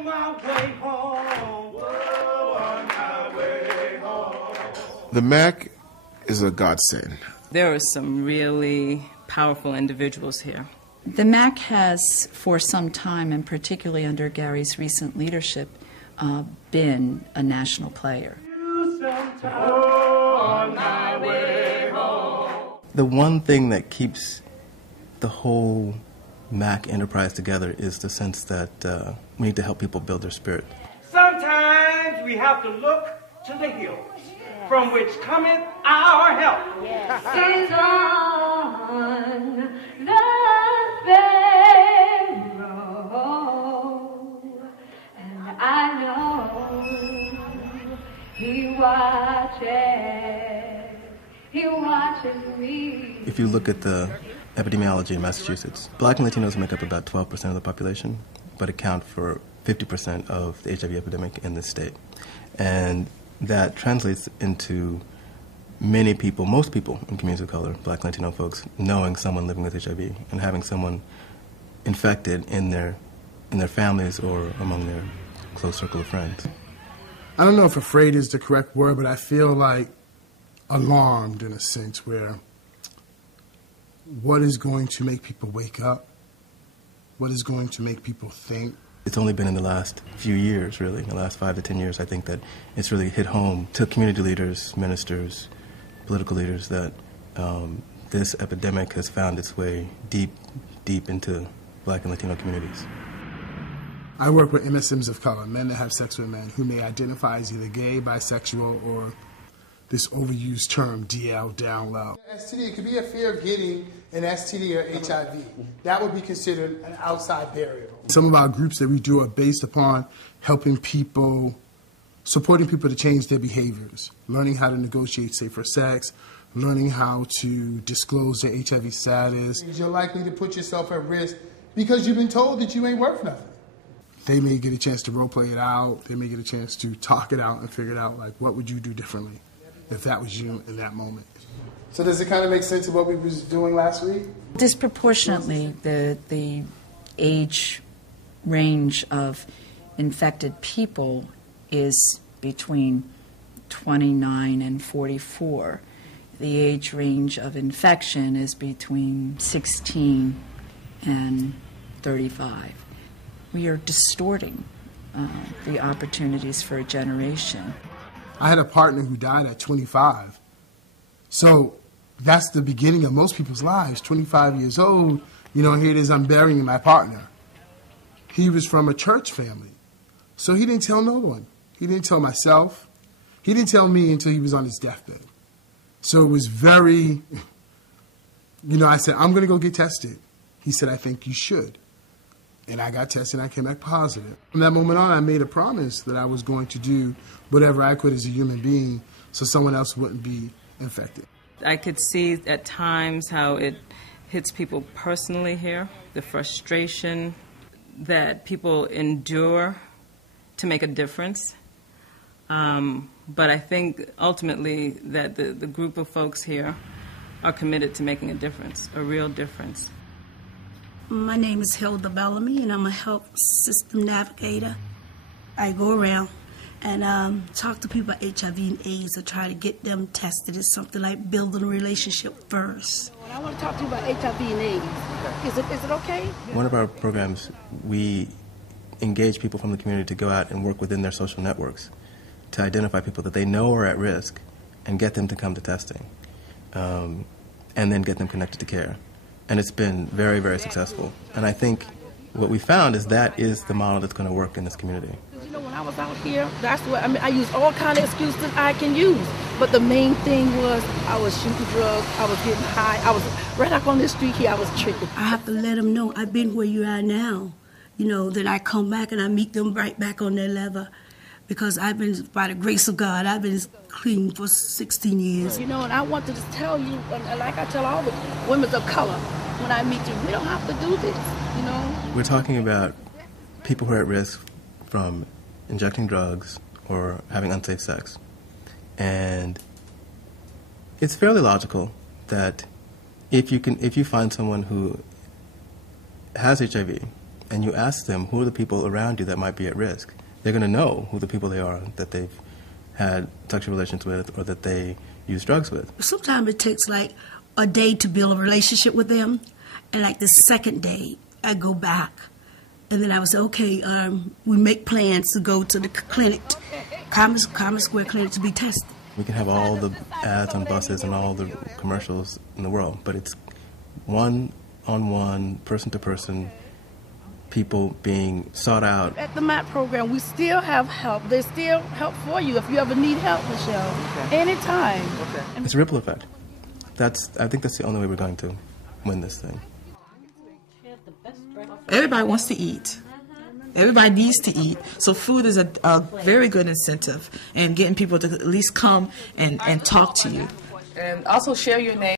on my way home. Whoa, on my way home. The MAC is a godsend. There are some really powerful individuals here. The MAC has, for some time, and particularly under Gary's recent leadership, been a national player. On my way home. The one thing that keeps the whole MAC enterprise together is the sense that we need to help people build their spirit. Sometimes we have to look to the hills, from which cometh our help. Is on the Pharaoh, and I know he watches me. If you look at the epidemiology in Massachusetts, Black and Latinos make up about 12% of the population, but account for 50% of the HIV epidemic in the state. And that translates into many people, most people in communities of color, Black and Latino folks, knowing someone living with HIV and having someone infected in their families or among their close circle of friends. I don't know if afraid is the correct word, but I feel like alarmed in a sense where what is going to make people wake up? What is going to make people think? It's only been in the last few years, really, in the last 5 to 10 years, I think that it's really hit home to community leaders, ministers, political leaders, that this epidemic has found its way deep, deep into Black and Latino communities. I work with MSMs of color, men that have sex with men, who may identify as either gay, bisexual, or this overused term, DL, down low. STD, it could be a fear of getting an STD or HIV. That would be considered an outside barrier. Some of our groups that we do are based upon helping people, supporting people to change their behaviors, learning how to negotiate safer sex, learning how to disclose their HIV status. You're likely to put yourself at risk because you've been told that you ain't worth nothing. They may get a chance to role play it out. They may get a chance to talk it out and figure it out, like, what would you do differently if that was you in that moment? So does it kind of make sense of what we was doing last week? Disproportionately, the age range of infected people is between 29 and 44. The age range of infection is between 16 and 35. We are distorting the opportunities for a generation. I had a partner who died at 25. So that's the beginning of most people's lives, 25 years old. You know, here it is, I'm burying my partner. He was from a church family. So he didn't tell no one. He didn't tell myself. He didn't tell me until he was on his deathbed. So it was very, you know, I said, I'm going to go get tested. He said, I think you should. And I got tested and I came back positive. From that moment on, I made a promise that I was going to do whatever I could as a human being so someone else wouldn't be infected. I could see at times how it hits people personally here, the frustration that people endure to make a difference. But I think ultimately that the group of folks here are committed to making a difference, a real difference. My name is Hilda Bellamy, and I'm a health system navigator. I go around and talk to people about HIV and AIDS and try to get them tested. It's something like building a relationship first. I want to talk to you about HIV and AIDS. Is it okay? One of our programs, we engage people from the community to go out and work within their social networks to identify people that they know are at risk and get them to come to testing, and then get them connected to care. And it's been very, very successful. And I think what we found is that is the model that's going to work in this community. You know, when I was out here, that's what I used all kind of excuses I can use. But the main thing was I was shooting drugs, I was getting high, I was right up on this street here, I was tripping. I have to let them know I've been where you are now. You know, then I come back and I meet them right back on their level. Because I've been, by the grace of God, I've been clean for 16 years. You know, and I want to just tell you, and like I tell all the women of color, when I meet you, we don't have to do this, you know? We're talking about people who are at risk from injecting drugs or having unsafe sex. And it's fairly logical that if you find someone who has HIV and you ask them who are the people around you that might be at risk, they're going to know who the people they are that they've had sexual relations with or that they use drugs with. Sometimes it takes like a day to build a relationship with them, and like the second day, I go back, and then I would say, okay, we make plans to go to the clinic, Commerce Square Clinic, to be tested. We can have all the ads on buses and all the commercials in the world, but it's one-on-one, person-to-person, people being sought out. At the MAP program, we still have help. There's still help for you if you ever need help, Michelle. Okay. Anytime. Okay. It's a ripple effect. I think that's the only way we're going to win this thing. Everybody wants to eat. Everybody needs to eat. So food is a very good incentive in getting people to at least come and talk to you. And also share your name.